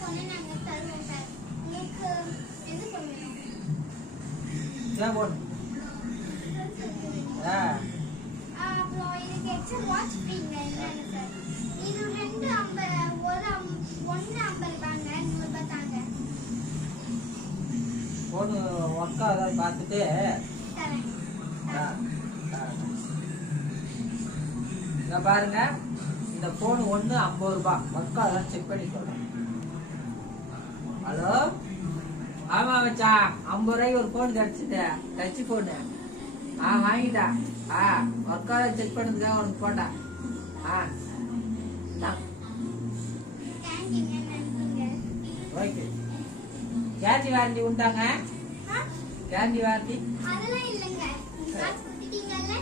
போனே நாங்க தருவோம் சார். உங்களுக்கு எது சொல்லணும்? ஏன் போன்? அப்புறம் இதுக்கு எக்ஸ்ட்ரா வாட்ச் ஃப்ரீங்க என்னன்னு சார்? இது 2 50 1 50 ரூபாங்க 100 ரூபாய் தாங்க. போன் ஒர்க் ஆகாத பார்த்துட்டு தரேன். இங்க பாருங்க, இந்த போன் ஒண்ணு 50 ரூபாய். ஒர்க் ஆகாத செக் பண்ணி சொல்றேன். ஹலோ, ஆமா மச்சான், 50 ரூபாய்க்கு ஒரு போன் கிடைச்சிட்டு, டச் போனு. வாங்கிட்டா. ஒர்க் ஆகாத செக் பண்ணதுக்காக உனக்கு போட்டேன். ஓகே. கேரண்டி வாரண்டி உண்டாங்க? கேரண்டி வாரண்டி அதெல்லாம் இல்லைங்க. காசு கொடுத்துட்டீங்கல்ல?